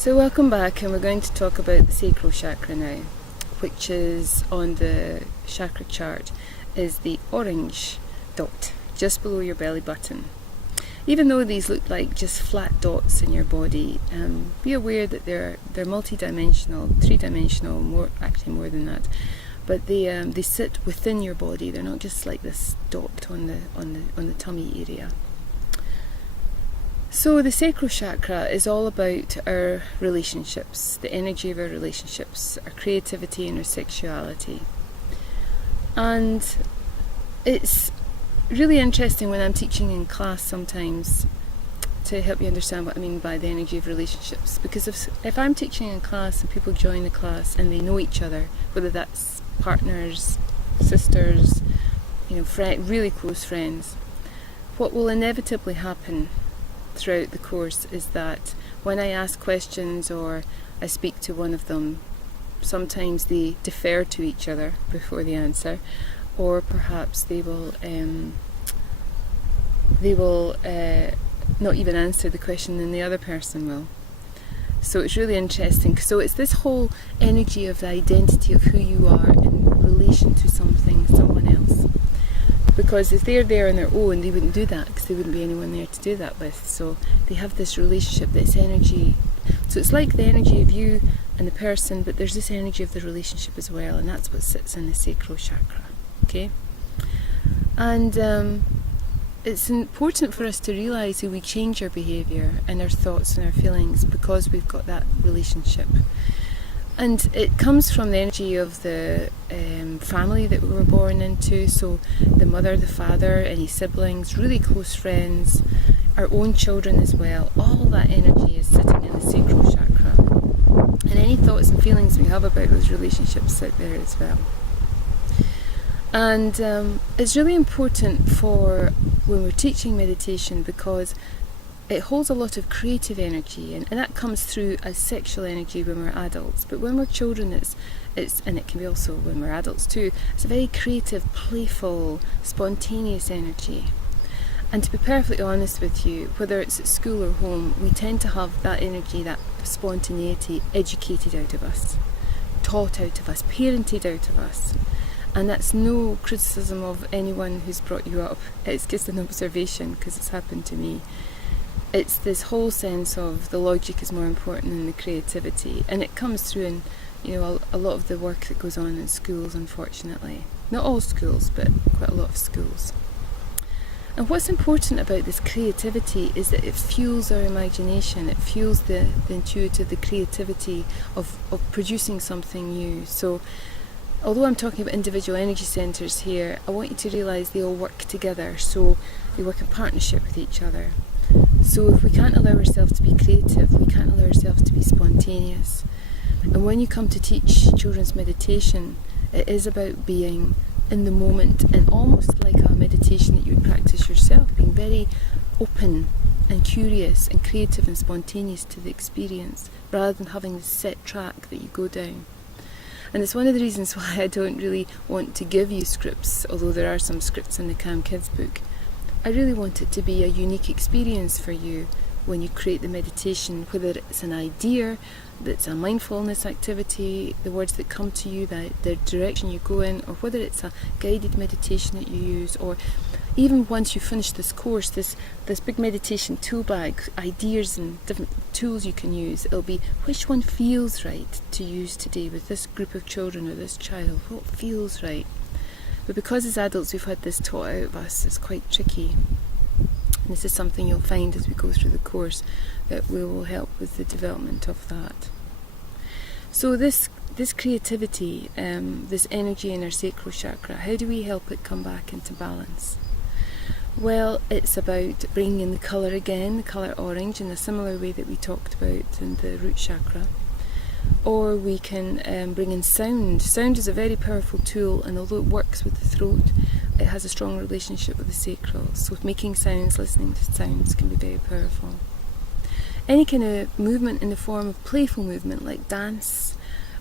So welcome back, and we're going to talk about the sacral chakra now, which is on the chakra chart is the orange dot just below your belly button. Even though these look like just flat dots in your body, be aware that they're multi-dimensional, three-dimensional, more than that. But they sit within your body. They're not just like this dot on the tummy area. So the sacral chakra is all about our relationships, the energy of our relationships, our creativity and our sexuality. And it's really interesting when I'm teaching in class sometimes to help you understand what I mean by the energy of relationships. Because if I'm teaching in class and people join the class and they know each other, whether that's partners, sisters, really close friends, what will inevitably happen throughout the course is that when I ask questions or I speak to one of them, sometimes they defer to each other before they answer, or perhaps they will not even answer the question and the other person will. So it's really interesting. So it's this whole energy of the identity of who you are in relation to someone else. Because if they're there on their own, they wouldn't do that, because there wouldn't be anyone there to do that with. So they have this relationship, this energy. So it's like the energy of you and the person, but there's this energy of the relationship as well, and that's what sits in the sacral chakra. Okay? And it's important for us to realise that we change our behaviour and our thoughts and our feelings because we've got that relationship. And it comes from the energy of the family that we were born into, so the mother, the father, any siblings, really close friends, our own children as well. All that energy is sitting in the sacral chakra. And any thoughts and feelings we have about those relationships sit there as well. And it's really important for when we're teaching meditation because it holds a lot of creative energy, and that comes through as sexual energy when we're adults. But when we're children, it's and it can be also when we're adults too, it's a very creative, playful, spontaneous energy. And to be perfectly honest with you, whether it's at school or home, we tend to have that energy, that spontaneity, educated out of us, taught out of us, parented out of us. And that's no criticism of anyone who's brought you up. It's just an observation, because it's happened to me. It's this whole sense of the logic is more important than the creativity, and it comes through in a lot of the work that goes on in schools, unfortunately. Not all schools, but quite a lot of schools. And what's important about this creativity is that it fuels our imagination, it fuels the intuitive, the creativity of producing something new. So although I'm talking about individual energy centres here, I want you to realise they all work together, so they work in partnership with each other. So if we can't allow ourselves to be creative, we can't allow ourselves to be spontaneous. And when you come to teach children's meditation, it is about being in the moment, and almost like a meditation that you would practice yourself, being very open and curious and creative and spontaneous to the experience, rather than having this set track that you go down. And it's one of the reasons why I don't really want to give you scripts, although there are some scripts in the Calm Kids book. I really want it to be a unique experience for you when you create the meditation, whether it's an idea, that's a mindfulness activity, the words that come to you, the direction you go in, or whether it's a guided meditation that you use, or even once you finish this course, this big meditation tool bag, ideas and different tools you can use. It'll be which one feels right to use today with this group of children or this child, what feels right. But because as adults we've had this taught out of us, it's quite tricky. And this is something you'll find as we go through the course, that we will help with the development of that. So this creativity, this energy in our sacral chakra, how do we help it come back into balance? Well, it's about bringing in the colour again, the colour orange, in a similar way that we talked about in the root chakra. Or we can bring in sound. Sound is a very powerful tool, and although it works with the throat, it has a strong relationship with the sacral. So making sounds, listening to sounds can be very powerful. Any kind of movement in the form of playful movement, like dance,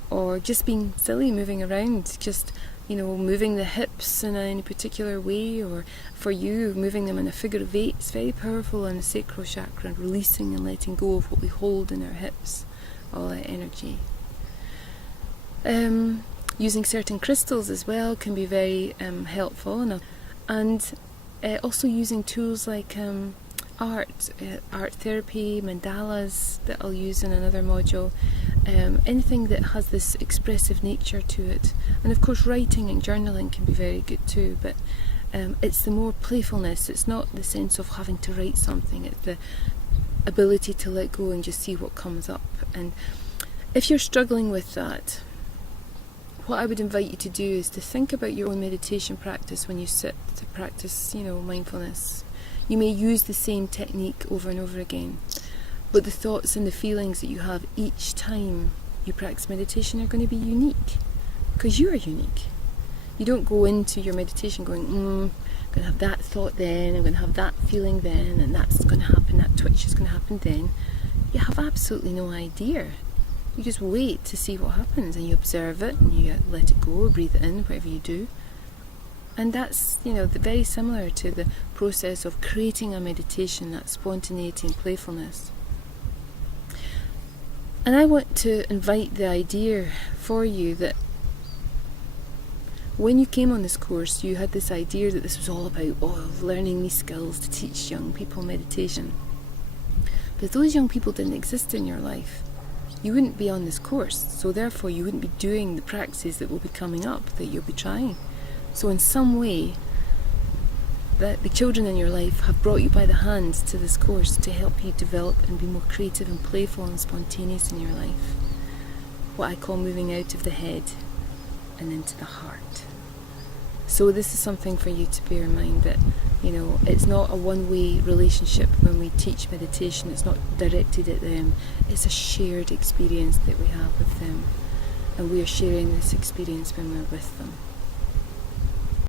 or just being silly, moving around, just moving the hips in any particular way, or for you, moving them in a figure of 8. It's very powerful in the sacral chakra, and releasing and letting go of what we hold in our hips, all that energy. Using certain crystals as well can be very helpful, and also using tools like art therapy, mandalas that I'll use in another module, anything that has this expressive nature to it. And of course writing and journaling can be very good too, but it's the more playfulness. It's not the sense of having to write something, it's the ability to let go and just see what comes up. And if you're struggling with that, what I would invite you to do is to think about your own meditation practice when you sit to practice, mindfulness. You may use the same technique over and over again, but the thoughts and the feelings that you have each time you practice meditation are going to be unique, because you are unique. You don't go into your meditation going, I'm going to have that thought then, I'm going to have that feeling then, and that's going to happen, that twitch is going to happen then. You have absolutely no idea. You just wait to see what happens, and you observe it, and you let it go, or breathe it in, whatever you do. And that's, very similar to the process of creating a meditation, that spontaneity and playfulness. And I want to invite the idea for you that when you came on this course, you had this idea that this was all about learning these skills to teach young people meditation. But if those young people didn't exist in your life, you wouldn't be on this course, so therefore you wouldn't be doing the practices that will be coming up, that you'll be trying. So in some way, that the children in your life have brought you by the hand to this course to help you develop and be more creative and playful and spontaneous in your life. What I call moving out of the head and into the heart. So this is something for you to bear in mind, that it's not a one-way relationship when we teach meditation. It's not directed at them. It's a shared experience that we have with them, and we are sharing this experience when we're with them.